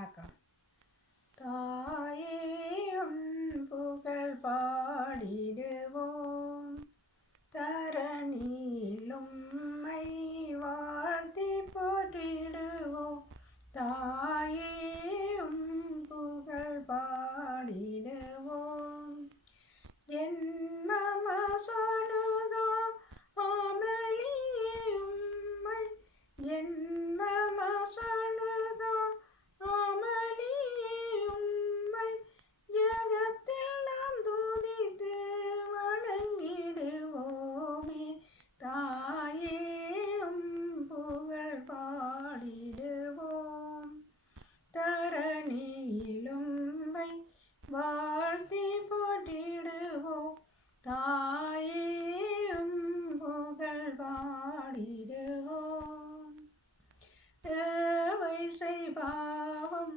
வணக்கம். தாயே உன் புகழ் பாடிடுவோம், தரணியில் உம்மை வாழ்த்தி போற்றிடுவோம். தாயே உன் புகழ் பாடிடுவோம். என்மமசொடுகோ ஆமலியே உம்மை, என்மமசொடுகோ ஆமலியே உம்மை, ஜகத்தில் நாம் துதித்து வணங்கிடுவோமே. தாயே உம் புகழ் பாடிடுவோம், தரணியில் உம்மை வாழ்த்தி போற்றிடுவோம். தாயே உம் புகழ் பாடிடுவோம். ஏவை செய்பாவம்